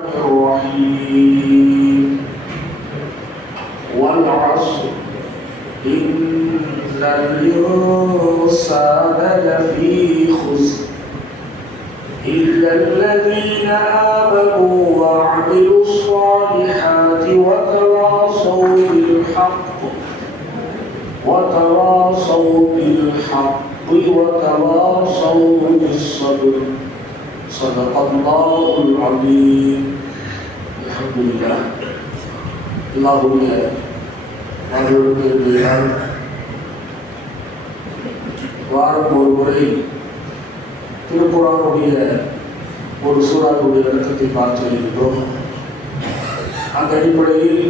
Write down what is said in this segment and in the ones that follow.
الرحيم. والعصر إن الإنسان لفي خسر إلا الذين آمنوا وعملوا الصالحات وتواصوا بالحق وتواصوا بالحق وتواصوا بالصبر. صدق الله العظيم الحمد لله அல்லாஹுடைய அருள்மையால் வாரம் ஒரு முறை திருக்குறானுடைய ஒரு சூறாவுடைய விளக்கத்தை பார்த்து வருகின்றோம் அந்த அடிப்படையில்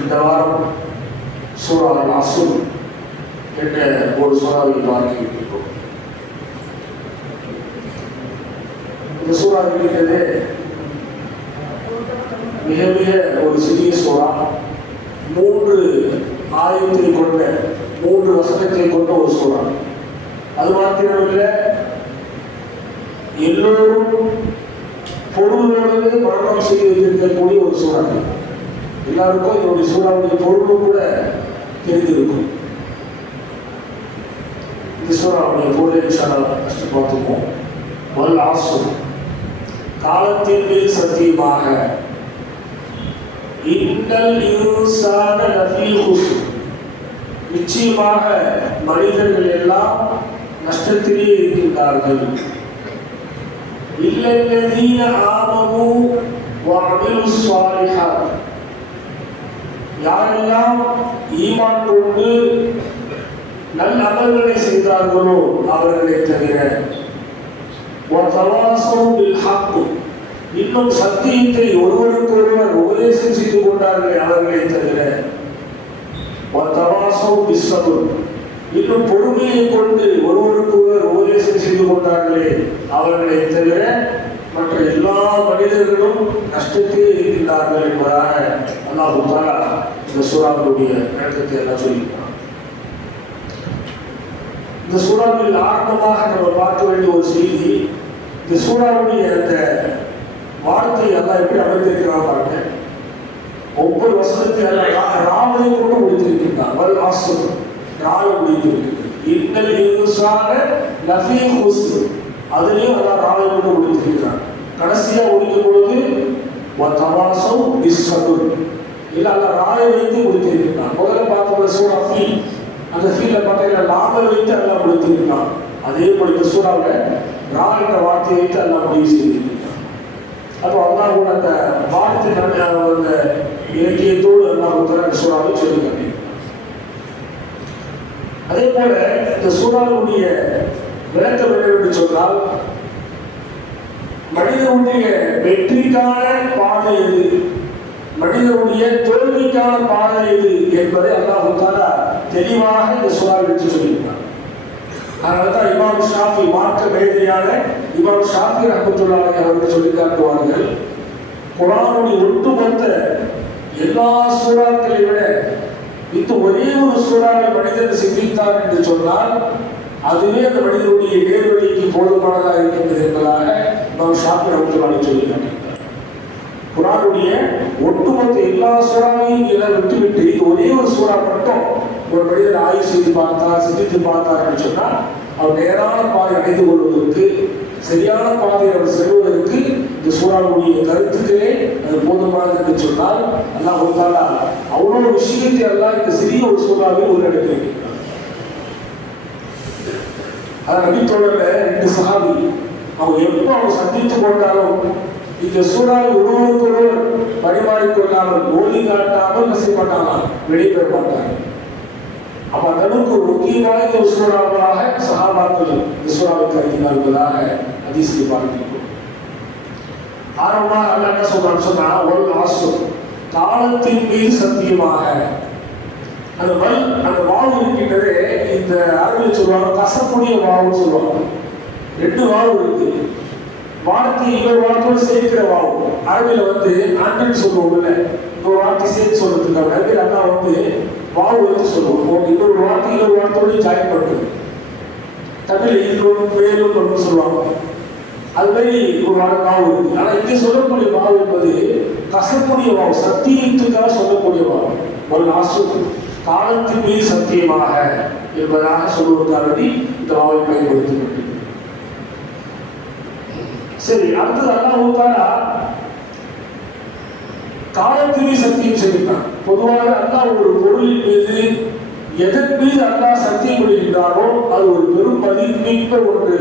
இந்த வாரம் சூறா அசுல் என்ற ஒரு சூறாவை பார்க்க இந்த சூறா இருக்கிறது மிக மிக ஒரு சிறிய சூறா. மூன்று ஆயுதத்தை கொண்ட மூன்று வசனத்தை கொண்ட ஒரு சூறா. அது மாத்திரமில்லை எல்லோரும் பொருளோடு மரணம் செய்து வைத்திருக்கக்கூடிய ஒரு சூறா எல்லாருக்கும் என்னுடைய சூறாவுடைய பொருளும் கூட தெரிந்திருக்கும். இந்த சூறாவுடைய பொருளை ஃபஸ்ட்டு பார்த்துப்போம். வல் ஆசு காலத்தின் மேல் சத்தியமாக. இன்னல் இன்சான லஃபீ நிச்சயமாக மனிதர்கள் எல்லாம் நஷ்டத்திலேயே இருக்கின்றார்கள். இல்லல்லதீன ஆமனு வஅமிலு ஸாலிஹாத். யாரெல்லாம் ஈமான் கொண்டு நல்ல அமல்களை செய்தார்களோ அவர்களை தவிர வசவாசம் ஹாக்கு இன்னும் சத்தியத்தை ஒருவருக்கு ஒருவர் உபதேசம் செய்து கொண்டார்கள் அவர்களை தவிர தவாசம் விஸ்வபுர் இன்னும் பொறுமையை கொண்டு ஒருவருக்கு ஒருவர் உபதேசம் செய்து கொண்டார்களே அவர்களை தவிர மற்ற எல்லா மனிதர்களும் நஷ்டத்தே இருக்கின்றார்கள் என்பதாக அல்லாஹு தாலா இந்த சூறாவுடைய நடத்தத்தை எல்லாம் சொல்லியிருக்கிறான். இந்த சூறாவில் ஆரம்பமாக நம்ம பார்க்க வேண்டிய ஒரு செய்தி இந்த சூடாவுடைய அந்த வார்த்தை எல்லாம் எப்படி அமைந்திருக்கிறான் பாருங்க. ஒவ்வொரு வசனத்தையும் எல்லாம் ராமனை கூட முடித்திருக்கின்றான் வல் ஆசம் ரால முடித்திருக்கிறது இன்னல் இன்சான லஃபீ ஹுஸ்ன் அதுலயும் அதான் ராலை கூட முடித்திருக்கிறான் கடைசியா முடிக்கும் பொழுது வதவாசம் பிஸ்ஸபுர் இல்ல அந்த ராயை வைத்து முடித்திருக்கிறான் முதல்ல பார்த்தோம் சூடா ஃபீல் அந்த ஃபீல்ல பார்த்தீங்கன்னா லாபம் வைத்து எல்லாம் முடித்திருக்கிறான் அதே போல இந்த சூடாவில் நான் இந்த வார்த்தையை வைத்து எல்லாம் முடிவு அப்போ அல்லாஹ் கூட அந்த வார்த்தை நன்மை அந்த இலக்கியத்தோடு அல்லாஹ் உத்தரவு சூறாவை சொல்லி அதே போல இந்த சூறாவுடைய விளக்கம் என்னவென்று சொன்னால் மனிதனுடைய வெற்றிக்கான பாதை எது? மனிதனுடைய தோல்விக்கான பாதை எது என்பதை அல்லாஹு தெளிவாக இந்த சூறாவை எடுத்து சொல்லியிருக்கிறார் அதனால தான் இமாம் ஷாஃபி மார்க்க மேதையான இமாம் ஷாஃபி ரஹமத்துல்லாஹி அவர்கள் சொல்லி காட்டுவார்கள். குரானுடைய ஒட்டுமொத்த எல்லா சூறாக்களை விட இந்த ஒரே ஒரு சூறாவை மனிதன் சிந்தித்தான் என்று சொன்னால் அதுவே அந்த மனிதனுடைய நேர்வழிக்கு போதுமானதாக இருக்கின்றது என்பதாக நாம் ஷாஃபி ரஹமத்துல்லாஹி சொல்லி குரானுடைய ஒட்டுமொத்த எல்லா சூறாவையும் எல்லாம் விட்டுவிட்டு இது ஒரே ஒரு சூறா மட்டும் ஒரு மனிதர் ஆயுஷ் செய்து பார்த்தார் சிந்தித்து பார்த்தார் என்று சொன்னால் அவர் நேரான பாதை அடைந்து கொள்வதற்கு சரியான பாதையை அவர் செல்வதற்கு இந்த சூறாவுடைய கருத்துக்களே அது போதுமானது என்று சொன்னால் அல்லாஹ் கொடுத்தாலா அவ்வளோ விஷயத்தை எல்லாம் இந்த சிறிய ஒரு சூறாவில் உள்ளடக்கியிருக்கிறார் அதான் நபித்தோழர்ல ரெண்டு சஹாபி அவங்க எப்போ அவங்க சந்தித்து கொண்டாலும் இந்த சூறாவை ஒருவருக்கொருவர் பரிமாறிக்கொள்ளாமல் ஓதி காட்டாமல் என்ன செய்ய மாட்டாங்க மாட்டாங்க அப்ப அந்த அளவுக்கு ஒரு முக்கியமான ஒரு சூறாவாக சகாபாக்கள் இந்த கருதினார்களாக அதிசய பார்க்கிறோம் ஆரம்பமாக அல்ல என்ன சொல்றான்னு சொன்னா ஒரு ஆசு காலத்தின் மீது சத்தியமாக. அந்த வல் அந்த வாவு இருக்கின்றதே இந்த அருமை சொல்லுவாங்க கசக்கூடிய வாவுன்னு சொல்லுவாங்க. ரெண்டு வாவு இருக்கு. வார்த்தை இன்னொரு வார்த்தையோடு சேர்க்கிற வாவு அரபியில் வந்து ஆண்டுன்னு சொல்லுவோம்ல. ஒரு வார்த்தை சேர்த்து சொல்றதுக்காக அரபியில் அண்ணா வந்து வாவு வச்சு சொல்லுவோம் இன்னொரு வார்த்தை இன்னொரு வார்த்தையோடு ஜாயின் பண்ணுறது தமிழ் இன்னொரு மேலும் ஒன்று சொல்லுவாங்க. அது மாதிரி ஒரு வா- வாவு இருக்கு. ஆனா இங்கே சொல்லக்கூடிய வாவு என்பது கசக்கூடிய வாவு சத்தியத்துக்காக சொல்லக்கூடிய வாவு. ஒரு நாசு காலத்தின் மீது சத்தியமாக என்பதாக சொல்வதற்காக இந்த வாவை பயன்படுத்தி சரி அடுத்தது அல்லாஹ் தாலா காலத்திலே சத்தியம் செய்கிறான் பொதுவாக அல்லாஹ் ஒரு பொருளின் மீது எதன் மீது அல்லாஹ் சத்தியம் பண்ணுகின்றாரோ அது ஒரு பெரும் மதிப்புமிக்க ஒன்று.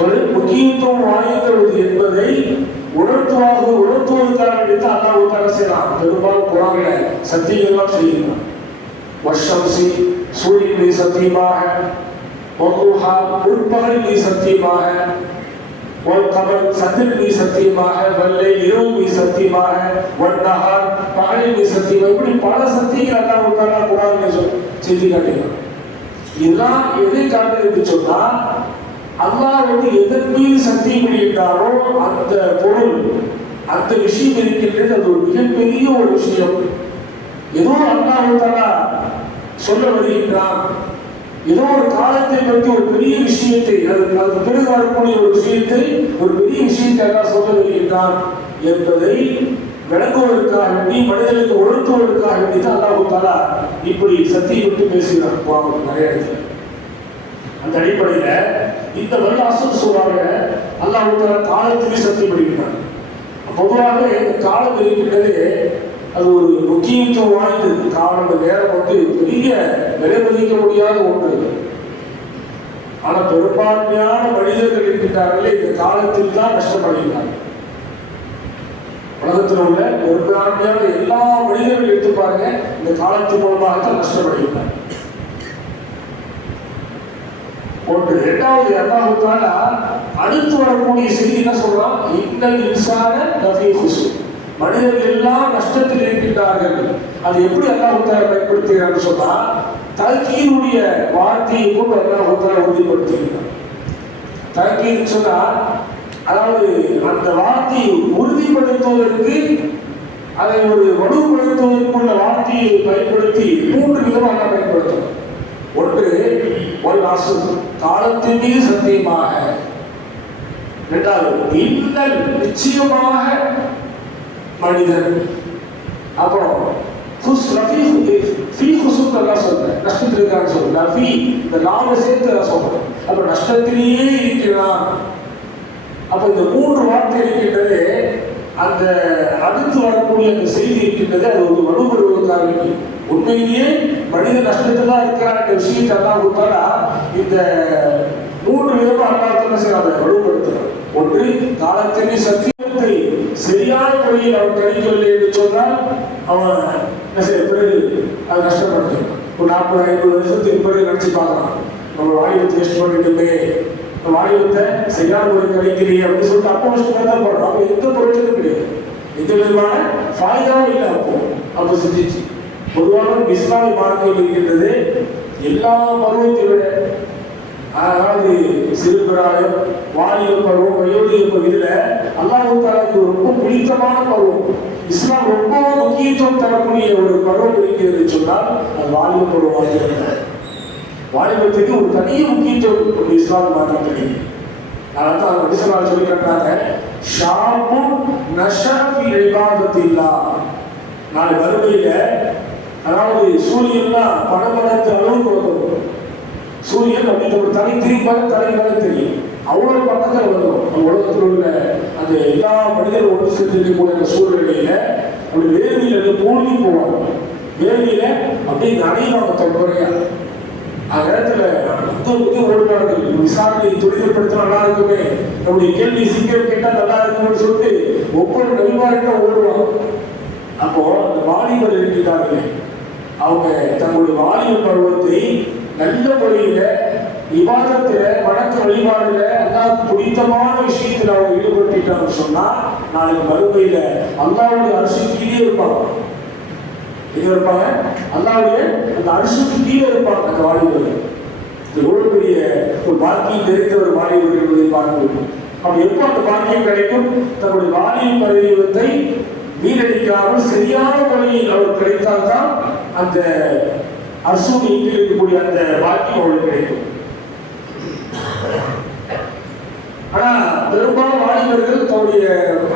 ஒரு முக்கியத்துவம் வாய்ந்தது என்பதை உணர்த்துவாக உணர்த்துவதற்காக வேண்டியது அல்லாஹ் தாலா செய்யலாம் பெரும்பாலும் குரான்ல சத்தியங்கள்லாம் செய்கிறான் வஷம்சி சூரியன் மீது சத்தியமாக வகுஹா உட்பகல் நீ சத்தியமாக ஒரு கபல் சத்தின் நீ சத்தியமாக வெள்ளை இரவு நீ சத்தியமாக வண்டகார் பகலில் நீ சத்தியமாக இப்படி பல சத்தியங்கள் அண்ணா உட்கார கூடாதுன்னு சொல்லி செய்தி காட்டினான் இதெல்லாம் எது காட்டுறதுக்கு சொன்னா அல்லாஹ் வந்து எதன் மீது சத்தியம் இருக்கின்றாரோ அந்த பொருள் அந்த விஷயம் இருக்கின்றது அது ஒரு மிகப்பெரிய ஒரு விஷயம். ஏதோ அல்லாஹ் சொல்ல வருகின்றான் ஏதோ ஒரு காலத்தை பற்றி ஒரு பெரிய விஷயத்தை அதற்கு அதுக்கு பிறகு வரக்கூடிய ஒரு விஷயத்தை ஒரு பெரிய விஷயத்தை எல்லாம் சொல்ல வருகின்றான் என்பதை விளங்குவதற்காக வேண்டி மனிதனுக்கு உணர்த்துவதற்காக வேண்டி தான் அல்லாஹு தாலா இப்படி சத்தியை விட்டு பேசுகிறார் குரான் நிறைய இடத்துல அந்த அடிப்படையில இந்த வல்லாசம் சொல்றாங்க அல்லாஹ் தாலா காலத்திலே சத்தியம் படிக்கிறார் பொதுவாக இந்த காலம் இருக்கின்றது அது ஒரு முக்கியத்துவம் வாய்ந்தது. காரணம் இந்த நேரம் வந்து பெரிய விலை மதிக்க முடியாத ஒன்று. ஆனா பெரும்பான்மையான மனிதர்கள் இருக்கின்றார்களே இந்த காலத்தில் தான் கஷ்டப்படுகிறார்கள் உலகத்தில் உள்ள பெரும்பான்மையான எல்லா மனிதர்கள் எடுத்து பாருங்க இந்த காலத்தின் மூலமாக தான் கஷ்டப்படுகிறார்கள் ஒன்று. இரண்டாவது அல்லாஹுத்தால அடுத்து வரக்கூடிய செய்தி என்ன சொல்றான்? இன்னல் இன்சான நஃபீ குசு மனிதர்கள் எல்லாம் நஷ்டத்தில் இருக்கின்றார்கள். அது எப்படி அல்லாஹுத்தால பயன்படுத்துகிறான்னு சொன்னா தல்கீனுடைய வார்த்தையை கொண்டு அல்லாஹுத்தால உறுதிப்படுத்துகிறார் தல்கீன் சொன்னா அதாவது அந்த வார்த்தையை உறுதிப்படுத்துவதற்கு அதை ஒரு வலுப்படுத்துவதற்குள்ள வார்த்தையை பயன்படுத்தி மூன்று விதமாக பயன்படுத்தணும் ஒன்று ஒரு அசு காலத்தின் மீது சத்தியமாக. இரண்டாவது இன்னல் நிச்சயமாக. மனிதன் அப்புறம் குஸ் ரஃபி ஃபீ குசுக்கு எல்லாம் சொல்றேன். நஷ்டத்தில் இருக்கான்னு சொல்கிறேன் ரஃபி இந்த நாலு சேர்த்து நான் சொல்றேன். அப்ப நஷ்டத்திலேயே இருக்கிறான். அப்போ இந்த மூன்று வார்த்தை இருக்கின்றது அந்த அடுத்து வரக்கூடிய அந்த செய்தி இருக்கின்றது அது ஒரு வலுப்படுவதற்காக வேண்டி. உண்மையிலேயே மனித நஷ்டத்தில் தான் இருக்கிறார் என்ற விஷயத்தை எல்லாம் கொடுத்தாரா? இந்த மூன்று விதமா அல்லாஹ் செய்யறாங்க வலுப்படுத்துறார் ஒன்று காலத்திலே சத்தியத்தை சரியான முறையில் அவன் கணிக்கவில்லை என்று சொன்னால் அவன் என்ன செய்ய பிறகு அது நஷ்டப்படுத்துறான் ஒரு நாற்பது ஐம்பது வருஷத்துக்கு பிறகு நினச்சி பார்க்கலாம். நம்ம வாயுவை டேஸ்ட் பண்ணிட்டுமே வாயுவத்தை சரியான முறை கிடைக்கலையே அப்படின்னு சொல்லிட்டு அப்போ வருஷம் தான் போடுறோம் அப்போ எந்த பொருட்களும் கிடையாது. எந்த விதமான ஃபாய்தாவும் இல்லை அப்போ. அப்போ சிந்திச்சு. பொதுவாக இஸ்லாமிய மார்க்கம் இருக்கின்றது எல்லா பருவத்தை விட அதாவது சிறுபிராயம் வாலிப பருவம் வயோதிக பருவம் இதுல அல்லாஹாலுக்கு ரொம்ப பிடித்தமான பருவம். இஸ்லாம் ரொம்ப முக்கியத்துவம் தரக்கூடிய ஒரு பருவம் இருக்கிறது சொன்னால் அது வாலிப பருவமாக இருக்கிறது வாலிபத்துக்கு ஒரு தனி முக்கியத்துவம் ஒரு இஸ்லாம் மார்க்கத்துக்கு அதான் தான் நபிசல்லா சொல்லி காட்டுறாங்க ஷாபும் நஷாஃபி இபாதத்தில்லா. நாளை வறுமையில் அதாவது சூரியன்னா பணம் பணத்து அளவுக்கு வந்துடும் சூரியன் அப்படின்ற ஒரு தனி தீர்ப்பாக தனி தெரியும். அவ்வளவு பக்கத்தில் வரும் நம்ம உலகத்தில் உள்ள அந்த எல்லா மனிதர்கள் ஒன்று சேர்ந்திருக்கக்கூடிய அந்த சூழ்நிலையில ஒரு வேதியில மூழ்கி போவாங்க. வேதியில அப்படியே நனைவாங்க தொல்முறையா அந்த இடத்துல புது புது ஓடுவார்கள் விசாரணை துரிதப்படுத்த நல்லா இருக்குமே. நம்முடைய கேள்வி சீக்கிரம் கேட்டா நல்லா இருக்கும்னு சொல்லிட்டு ஒவ்வொரு நல்வாழ்க்கை ஓடுவாங்க. அப்போ அந்த வாலிபர் இருக்கிறார்களே அவங்க தங்களுடைய வாலிப பருவத்தை நல்ல முறையில விவாதத்துல வணக்க வழிபாடுல அல்லாவுக்கு பிடித்தமான விஷயத்துல அவங்க ஈடுபட்டுட்டாங்க சொன்னா நாளைக்கு மறுமையில அல்லாவுடைய அரசு கீழே இருப்பாங்க. எங்க இருப்பாங்க? அல்லாவுடைய அந்த அரசுக்கு கீழே இருப்பாங்க அந்த வாலிபர்கள். இது எவ்வளவு பெரிய ஒரு பாக்கியம் தெரிந்த ஒரு வாலிபர்கள் என்பதை பார்க்க அப்படி எப்போ அந்த பாக்கியம் கிடைக்கும்? தன்னுடைய வாலிப பருவத்தை வீணடிக்காமல் சரியான முறையில் அவர் கிடைத்தால்தான் அந்த அசுமையில் இருக்கக்கூடிய அந்த பாக்கியம் அவளுக்கு கிடைக்கும். ஆனா பெரும்பாலும் வாலிபர்கள் தன்னுடைய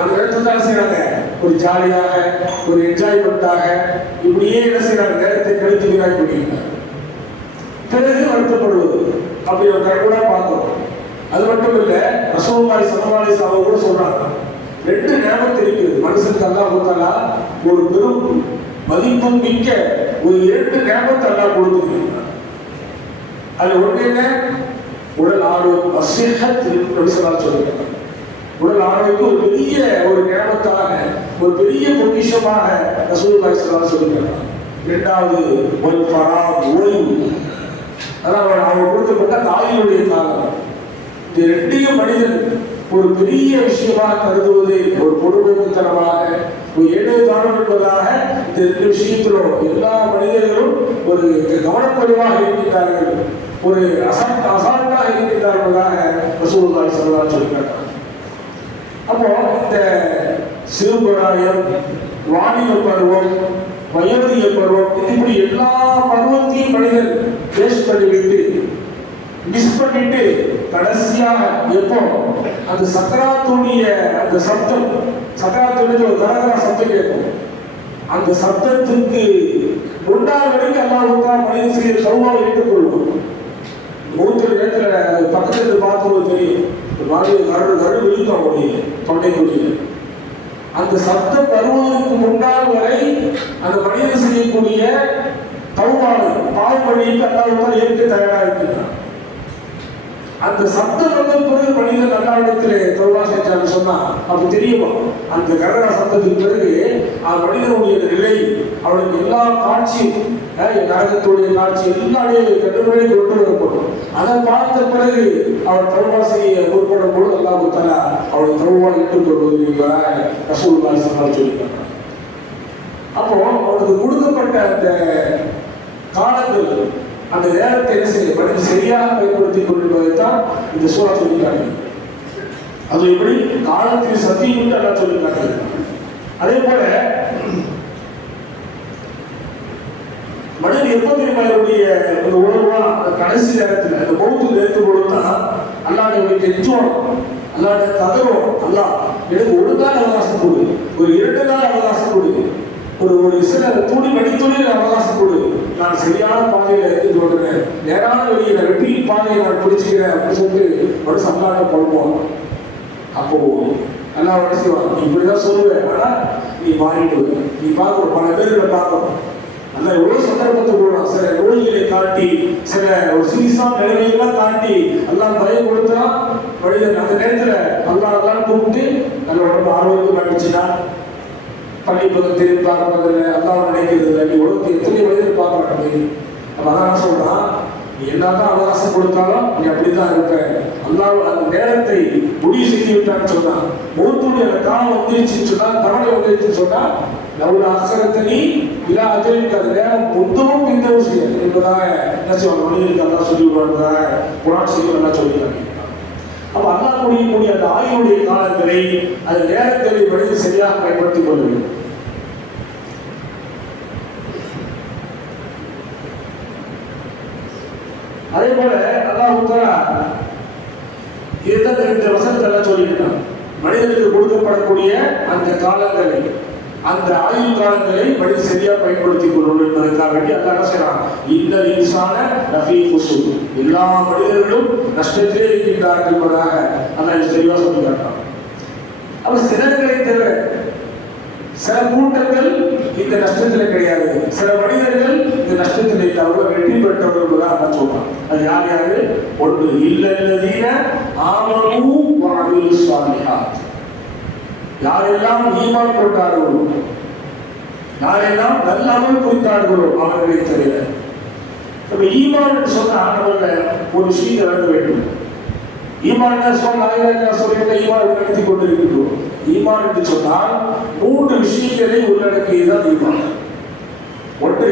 அந்த நேரத்தில் தான் செய்யறாங்க ஒரு ஜாலியாக ஒரு என்ஜாய்மெண்ட்டாக இப்படியே என்ன செய்யறாங்க நேரத்தை கழித்து வீணாக்கி பிறகு வருத்தப்படுவது. அப்படி ஒரு கருணா பார்த்தோம். அது மட்டும் இல்ல ரசோமாய் சமமாரி அவங்க கூட சொல்றாங்க. ரெண்டு நேரம் இருக்குது மனுஷன் தந்தா கொடுத்தாலா ஒரு பெரும் மதிப்பு மிக்க ஒரு இரண்டு ஞாபகத்தை அல்லா கொடுத்துருக்கிறார் அது ஒன்று என்ன? உடல் ஆரோக்கியம் வசியத் சொல்லுங்க உடல் ஆரோக்கியம் ஒரு பெரிய ஒரு ஞாபகத்தாக ஒரு பெரிய பொக்கிஷமாக ரசூலுல்லாஹி ஸல்லல்லாஹு சொல்லுங்க இரண்டாவது ஒரு பரா ஓய்வு அதான் அவர் அவர் கொடுக்கப்பட்ட தாயினுடைய காலம் இது ரெண்டையும் மனிதன் ஒரு பெரிய விஷயமாக கருதுவது ஒரு பொதுமைத்தனமாக ஒரு ஏழு தானம் என்பதாக இந்த ரெண்டு விஷயத்திலும் எல்லா மனிதர்களும் ஒரு கவனக்குறைவாக இருக்கிறார்கள் ஒரு அசால்ட் அசால்ட்டாக இருக்கின்றார்கள் என்பதாக ரசூலுல்லாஹி ஸல்லல்லாஹு அலைஹி அப்போ இந்த சிறுபுராயம் வாலிப பருவம் வயோதிக பருவம் இப்படி எல்லா பருவத்தையும் மனிதன் பேஸ் பண்ணிவிட்டு மிஸ் பண்ணிட்டு கடைசியாக எப்போ? அந்த சக்கராத்துடைய அந்த சப்தம். சக்கராத்துடைய ஒரு கரகர சப்தம் கேட்கும். அந்த சப்தத்துக்கு ரெண்டாவது வரைக்கும் அல்லாஹ் தான் மனித செய்ய சௌமாவை ஏற்றுக்கொள்ளும் மூத்தர் நேரத்தில் பக்கத்துல இருந்து பார்க்கும்போது தெரியும். மாதிரி கரடு கரடு விழுக்கும் அவனுடைய கொடியில் அந்த சத்தம் வருவதற்கு முன்னால் வரை அந்த மனிதன் செய்யக்கூடிய தௌபாடு பாவ பண்ணிட்டு அல்லாஹ் ஏற்க தயாராக இருக்கிறான் அந்த சத்தம் வந்து பிறகு மனிதன் அல்லாவிடத்திலே தௌபா செஞ்சான்னு சொன்னா அப்படி தெரியுமா? அந்த கரகர சத்தத்துக்கு பிறகு அந்த மனிதனுடைய நிலை அவனுக்கு எல்லா காட்சியும் அஹ், நரகத்துடைய காட்சி எல்லாமே கட்டுப்படி கொண்டு வரப்படும். அதை பார்த்த பிறகு அவன் தௌபா முற்படும் போது அல்லாஹ் தலா அவனை தௌபா ஏற்றுக்கொள்வது என்பதாக ரசூலுல்லாஹி ஸல்லல்லாஹு சொல்லியிருக்காங்க அப்போ அவனுக்கு கொடுக்கப்பட்ட அந்த காலங்கள் அந்த நேரத்தை என்ன செய்ய மனிதன் சரியாக பயன்படுத்திக் கொண்டிருப்பதைத்தான் இந்த சூழல் சொல்லி காட்டுகிறது அது எப்படி? காலத்தில் சத்தியம் என்று அல்லா சொல்லி காட்டுகிறது அதே போல மனிதன் எப்போ தெரியுமா என்னுடைய ஒரு உணர்வா? அந்த கடைசி நேரத்தில் அந்த மௌத்து நேரத்து பொழுதுதான் அல்லாட உனக்கு கெஞ்சுவோம் அல்லாட கதறும் அல்லா எனக்கு ஒரு நாள் அவகாசம் கொடு. ஒரு இரண்டு நாள் அவகாசம் கொடு. ஒரு ஒரு சில துணி மணித்துணியில் அவகாசம் கொடு. நான் சரியான பாதையில் எடுத்து பண்ணுறேன் நேரான வழியில வெற்றி பாதையை நான் பிடிச்சிக்கிறேன் அப்படின்னு சொல்லிட்டு ஒரு சம்பாட பழப்போம் அப்போ நல்லா என்ன செய்வான் நீ இப்படிதான் சொல்லுவேன் ஆனால் நீ மாறிட்டு நீ பார்க்கணும் பல பேர்களை பார்க்கணும். அந்த எவ்வளவு சந்தர்ப்பத்தை போடலாம் சில நோய்களை தாண்டி சில ஒரு சீரியஸான நிலைமையெல்லாம் தாண்டி எல்லாம் பயம் கொடுத்தா வழியில் அந்த நேரத்தில் நல்லா எல்லாம் கூப்பிட்டு நல்ல உடம்பு ஆரோக்கியம் ஆயிடுச்சுன்னா பள்ளிப்பக்கம் திரும்பி பார்ப்பதில்லை அல்லாஹ் நினைக்கிறது நீ உலகத்தை எத்தனை மனிதர் பார்க்க மாட்டேங்குது அப்ப அதான் சொல்றான் நீ என்னதான் அவகாசம் கொடுத்தாலும் நீ அப்படித்தான் இருப்ப. அல்லாஹ் அந்த நேரத்தை முடிவு செய்து விட்டான்னு சொன்னான். மூத்துடைய அந்த காலம் வந்துருச்சுன்னு சொன்னா தவணை வந்துருச்சுன்னு சொன்னா லவுல நீ இல்லா அஜலிக்கு அது நேரம் முந்தவும் பிந்தவும் செய்யாது என்பதாக என்ன செய்வாங்க? மனிதனுக்கு அதான் சொல்லி விடுவதாக குரான் செய்தி நல்லா சொல்லிடுறாங்க அப்ப அல்லா முடியக்கூடிய அந்த ஆயுடைய காலங்களை அது நேரத்தை படித்து சரியாக பயன்படுத்திக் கொள்ள வேண்டும். அதே போல அல்லாஹ் உத்தரா இதுதான் இந்த வசனத்தை எல்லாம் சொல்லியிருக்கான். மனிதனுக்கு கொடுக்கப்படக்கூடிய அந்த காலங்களை அந்த ஆயுள் காலங்களை படி சரியா பயன்படுத்திக் கொள்ளணும் என்பதற்காக வேண்டி அல்லாஹ் என்ன செய்யறான்? இந்த இன்சான ரஃபீ குசூர் எல்லா மனிதர்களும் நஷ்டத்திலே இருக்கின்றார்கள் என்பதாக அல்லாஹ் தெளிவாக சொல்லி காட்டான் அப்ப சிலர்களை தவிர சில கூட்டங்கள் இந்த நஷ்டத்தில் கிடையாது. சில மனிதர்கள் இந்த நஷ்டத்தில் இல்லை வெற்றி பெற்றவர்கள் தான் சொல்றான். அது யார் யாரு? ஒன்று இல்லல்லதீன ஆமனும் வஅமிலு ஸாலிஹாத். யாரெல்லாம் ஈமான் கொண்டார்களோ யாரெல்லாம் நல்ல அமல் புரிந்தார்களோ அவர்களை தவிர நம்ம ஈமான் என்று சொன்னா ஒரு விஷயத்தை விளங்க வேண்டும். ஈமான் சொன்ன ஆயிரம் சொல்லிட்டு ஈமான் நடத்தி கொண்டிருக்கின்றோம். ஈமான் என்று சொன்னால் மூன்று விஷயங்களை உள்ளடக்கியதுதான் ஈமான். ஒன்று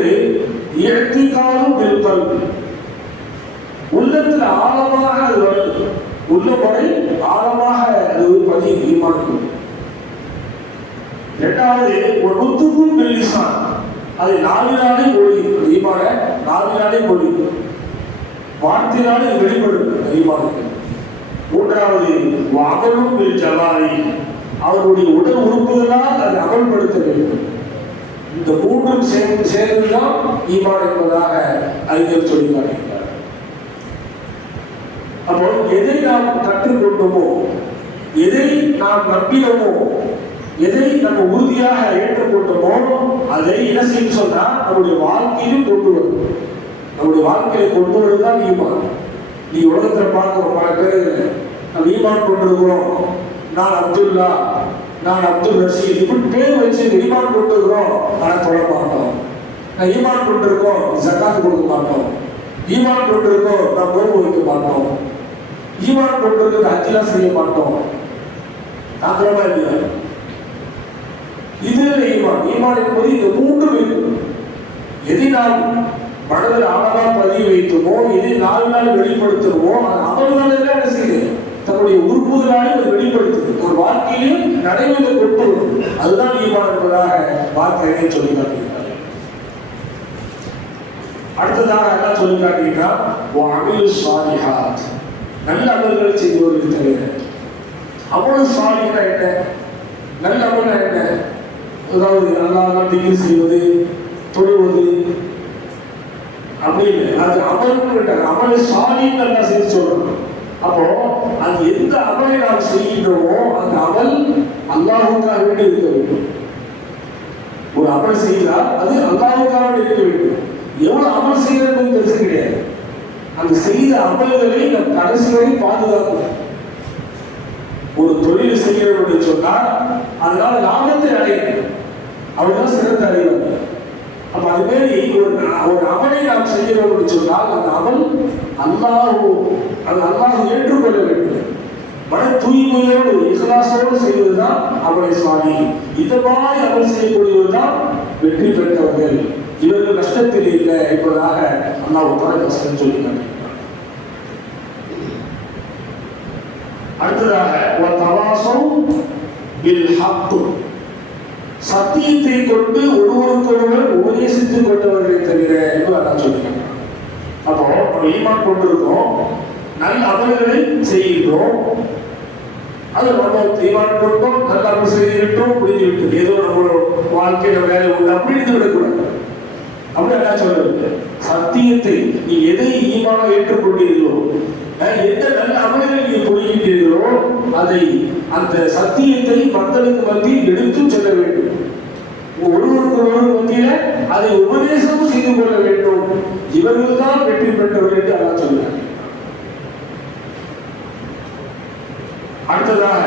இயற்கைக்காலும் இருத்தல் உள்ளத்தில் ஆழமாக அது வருது உள்ளபடி ஆழமாக அது பதிவு ஈமான். இரண்டாவது ஒரு முத்துக்கும் மெல்லிசான். அது நாவினாலே மொழி அதிகமாக நாவினாலே மொழி வார்த்தையினாலே வெளிப்படும். அதிகமாக மூன்றாவது அமலும் ஜவாரி அவருடைய உடல் உறுப்புகளால் அதை அமல்படுத்த வேண்டும். இந்த மூன்றும் சேர்ந்து சேர்ந்துதான் ஈமான் என்பதாக அறிஞர் சொல்லி காட்டுகிறார் அப்போ எதை நாம் கற்றுக்கொண்டோமோ எதை நாம் நம்பினோமோ எதை நம்ம உறுதியாக ஏற்றுக்கொண்டோமோ அதை என்ன செய்ய சொன்னா நம்முடைய வாழ்க்கையிலும் கொண்டு வரும். நம்முடைய வாழ்க்கையை கொண்டு வருவதுதான் ஈமான். நீ உலகத்தை பார்க்க பல நம்ம ஈமான் கொண்டிருக்கிறோம். நான் அப்துல்லா நான் அப்துல் ரஷீத் இப்படி பேர் வச்சு ஈமான் கொண்டிருக்கிறோம் ஆனால் தொட மாட்டோம். நான் ஈமான் கொண்டிருக்கோம் ஜக்காத் கொடுக்க மாட்டோம். ஈமான் கொண்டிருக்கோம் நான் நோன்பு வைக்க மாட்டோம். ஈமான் கொண்டிருக்கிறது அஞ்சலாம் செய்ய மாட்டோம். நாங்களா இல்லையா? இது ஈமான். ஈமான் என்பது இந்த மூன்று இருக்கு. எதை நாம் மனதில் ஆழமா பதிய வைத்தோமோ எதை நாலு நாள் வெளிப்படுத்துவோமோ அது அமல்கள் என்ன செய்யுது? தன்னுடைய உறுப்புகளாலே அது வெளிப்படுத்துது. ஒரு வாழ்க்கையிலும் நடைமுறை கொண்டு அதுதான் ஈமான் என்பதாக வார்த்தையை சொல்லி காட்டுகிறார் அடுத்ததாக என்ன சொல்லி காட்டுகிறார் அமில் சாலிஹாத் நல்ல அமல்களை செய்தவர்கள் தவிர அவ்வளவு சாலிஹா என்ன? நல்ல அமல்னா என்ன? அதாவது அல்லாஹ் டிகிரி செய்வது தொழுவது அப்படின்னு அது அமல்னு அமலை சாலின்னு நல்லா செய்து சொல்லணும் அப்போ அது எந்த அமலை நாம் செய்கின்றோமோ அந்த அமல் அல்லாஹுக்காக வேண்டி இருக்க வேண்டும். ஒரு அமல் செய்தால் அது அல்லாஹுக்காக வேண்டி இருக்க வேண்டும். எவ்வளவு அமல் செய்யறது தெரிஞ்சு கிடையாது. அந்த செய்த அமல்களை நம் கடைசி வரை பாதுகாக்கணும். ஒரு தொழில் செய்கிறோம் சொன்னால் அதனால் லாபத்தை அடையணும். அவர்தான் சிறந்த அறிவார் அப்ப அது மாதிரி ஒரு ஒரு அமலை நாம் செய்கிறோம் என்று சொன்னால் அந்த அமல் அல்லாஹோ அது அல்லாஹ் ஏற்றுக்கொள்ள வேண்டும். மன தூய்மையோடு இசலாசோடு செய்வதுதான் அவனை சுவாமி. இந்த மாதிரி அமல் செய்யக்கூடியவர் தான் வெற்றி பெற்றவர்கள். இவர்கள் நஷ்டத்தில் இல்லை என்பதாக அண்ணா உட்பட கஷ்டம் சொல்லி அடுத்ததாக ஒரு தவாசம் பில் ஹக்கு. சத்தியத்தை கொண்டு ஒருவருக்கொருவர் உபதேசித்துக் கொண்டவர்களை தவிர என்று அதான் சொல்லியிருக்காங்க அப்போ நம்ம ஈமான் கொண்டிருக்கோம் நல்ல அமல்களை செய்கின்றோம். அது நம்ம ஈமான் கொண்டோம் நல்ல அமல் செய்துவிட்டோம் புரிஞ்சு விட்டது ஏதோ நம்மளோட வாழ்க்கையில வேலை உண்டு அப்படி இருந்து விடக்கூடாது அப்படி என்ன சொல்றது சத்தியத்தை நீ எதை ஈமான ஏற்றுக்கொண்டீர்களோ எந்த நல்ல அமல்களை நீ புரிகின்றீர்களோ அதை அந்த சத்தியத்தை மக்களுக்கு மத்தியில் எடுத்து செல்ல வேண்டும். ஒருவருக்கு ஒருவர் மத்தியில அதை உபதேசம் செய்து கொள்ள வேண்டும். இவர்கள் தான் வெற்றி பெற்றவர்கள் என்று அல்லா சொன்னார் அடுத்ததாக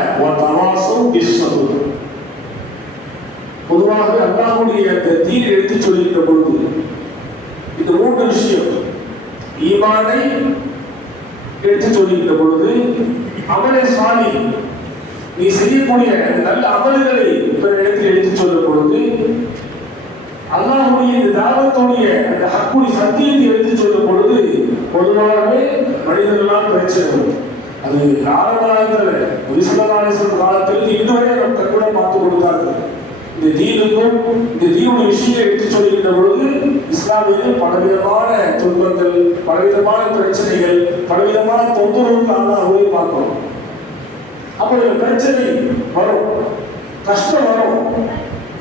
பொதுவாக அல்லாஹுடைய தீர் எடுத்துச் எடுத்து பொழுது இந்த மூன்று விஷயம் ஈமானை எடுத்து சொல்கின்ற பொழுது அமலே சாமி நீ செய்யக்கூடிய நல்ல அமல்களை இடத்தில் எடுத்து சொல்லும் பொழுது அல்லாஹுடைய இந்த தாவத்துடைய அந்த ஹக்குடி சத்தியத்தை எடுத்து சொல்லும் பொழுது பொதுவாகவே மனிதர்களால் பிரச்சனை அது ஆரம்பத்தில் விசுவநாதேஸ்வரர் காலத்தில் இதுவரை நம்ம கூட பார்த்து கொடுத்தார்கள் இந்த தீனுக்கும் இந்த தீனுடைய விஷயத்தை எடுத்து சொல்கின்ற பொழுது இஸ்லாமியில் பலவிதமான துன்பங்கள் பலவிதமான பிரச்சனைகள் பலவிதமான தொந்தரவுகள் அல்லாஹுவை பார்க்கிறோம். அப்படி பிரச்சனை வரும். கஷ்டம் வரும்.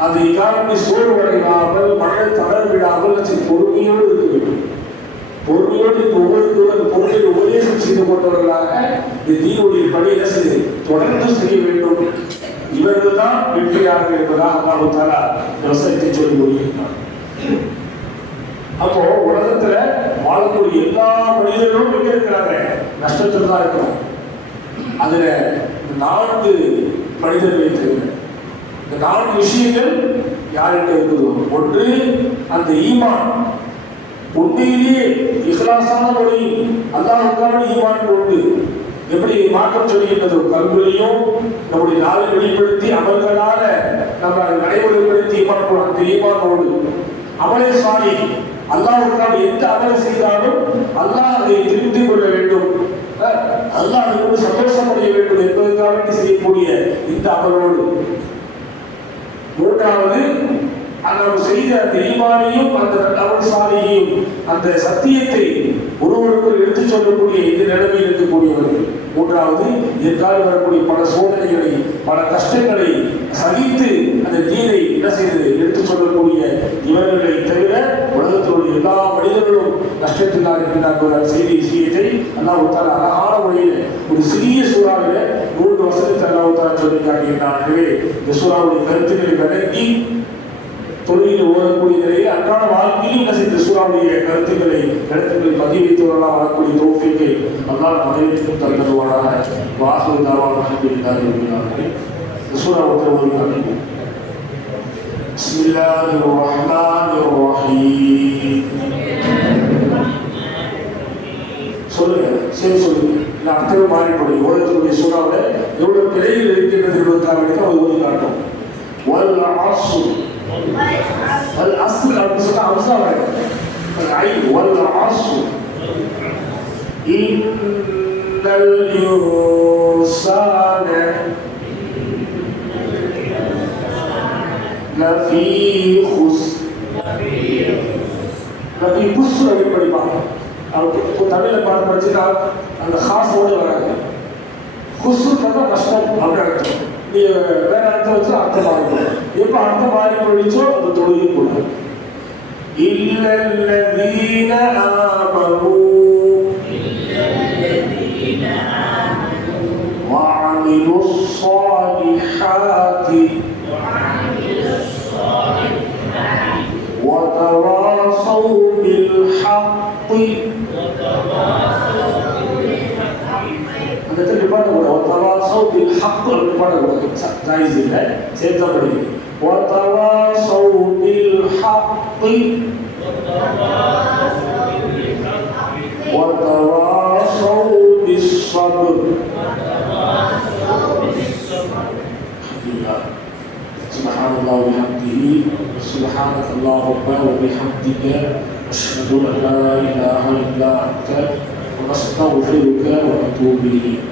அதை காரணி சோர்வடையாமல் மழை தளர் விடாமல் பொறுமையோடு இருக்க வேண்டும். பொறுமையோடு இந்த ஒவ்வொருத்தரும் அந்த பொருளை உபதேசம் செய்து கொண்டவர்களாக இந்த தீனுடைய பணியில செய்து தொடர்ந்து செய்ய வேண்டும். இவர்கள் தான் வெற்றியாளர்கள் என்பதாக அல்லாஹு தாலா விவசாயத்தை சொல்லி முடியிருக்கிறார் அப்போ உலகத்துல வாழக்கூடிய எல்லா மனிதர்களும் எங்க இருக்கிறாங்க? நஷ்டத்தில் தான் இருக்கிறோம். அதுல நான்கு மனிதர்களை தவிர இந்த நான்கு விஷயங்கள் யார்கிட்ட இருக்குதோ ஒன்று அந்த ஈமான். உண்மையிலேயே இஹ்லாசான மொழி அல்லாஹுக்கான ஈமான் கொண்டு எப்படி மாற்றம் சொல்கின்றது? கல்விலையும் நம்முடைய நாளை வெளிப்படுத்தி அமல்களால நம்ம நடைமுறைப்படுத்தி ஈமான் கொள்ள அந்த ஈமானோடு. அமலே சாணி அல்லாஹுக்கான எந்த அமலை செய்தாலும் அல்லாஹ் அதை தெரிந்து கொள்ள வேண்டும். அல்லாஹ் சந்தோஷம் சந்தோஷமடைய செய்யக்கூடிய இந்த அமலோடு. மூன்றாவது அவர் செய்த அந்த ஈமானையும் அந்த அமல் சாலையையும் அந்த சத்தியத்தை ஒருவருக்குள் எடுத்துச் சொல்லக்கூடிய இந்த நிலைமையில் இருக்கக்கூடியவர்கள். மூன்றாவது இதற்காக வரக்கூடிய பல சோதனைகளை பல கஷ்டங்களை சகித்து அந்த தீனை என்ன செய்து எடுத்துச் சொல்லக்கூடிய இவர்களை தவிர உலகத்தினுடைய எல்லா மனிதர்களும் நஷ்டத்தினால் இருக்கின்றார் செய்தி விஷயத்தை அல்லாஹ் தாலா அழகான முறையில் ஒரு சிறிய சூறாவில மூன்று வருஷத்துக்கு அல்லாஹ் தாலா சொல்லி காட்டுகின்றான் எனவே இந்த சூறாவுடைய கருத்துக்களை விளக்கி தொழிலில் ஓடக்கூடிய நிலையில் அன்றாட வாழ்க்கையில் என்ன செய்த சூறாவுடைய கருத்துக்களை கருத்துக்களை பதிவு வைத்தவர்களாக வரக்கூடிய தோஃபியத்தை அல்லாஹ் மனைவிக்கும் தந்தருவானாக வாசு தாவாக அனுப்பியிருந்தார் இருக்கிறார்கள் சூறா ஒருத்தர் ஓடி காட்டுவோம் بسم الله الرحمن الرحيم சொல்லுங்க சரி சொல்லுங்க இல்லை அர்த்தமே மாறி போடுங்க உலகத்தினுடைய சூறாவில் எவ்வளவு பிழைகள் இருக்கின்றது என்பதற்காக வேண்டி தான் அது ஓதி காட்டும் வல் அஸ்ர் வல் அஸ்ர் அப்படின்னு சொன்னா அம்சா வரும் ஐ வல் அஸ்ர் இன்னல் இன்சான லஃபீ குஸ் லஃபீ குஸ் அப்படின்னு படிப்பாங்க அவங்க தமிழில் பார்த்து படிச்சுட்டா அந்த ஹாஸோடு வராது குசுன்றதா கஷ்டம் அப்படின்னு அர்த்தம் நீ வேற அர்த்தம் வச்சு அர்த்தம் மாறிப்போம் எப்போ அர்த்தம் மாறி போயிடுச்சோ அது தொழுகை கூடாது இல்லல்லதீன ஆமனு وعملوا الصالحات وتواصوا بالحق بالحق ಅನ್ನಪಡಬಹುದು ಜಾಯಿಸ್ ಇಲ್ಲ ಸೇರ್ಸಬಡಿ وتواصوا بالحق وتواصوا بالصبر سبحان الله وبحمده سبحانك اللهم وبحمدك أشهد أن لا إله إلا أنت ونستغفرك ونتوب إليك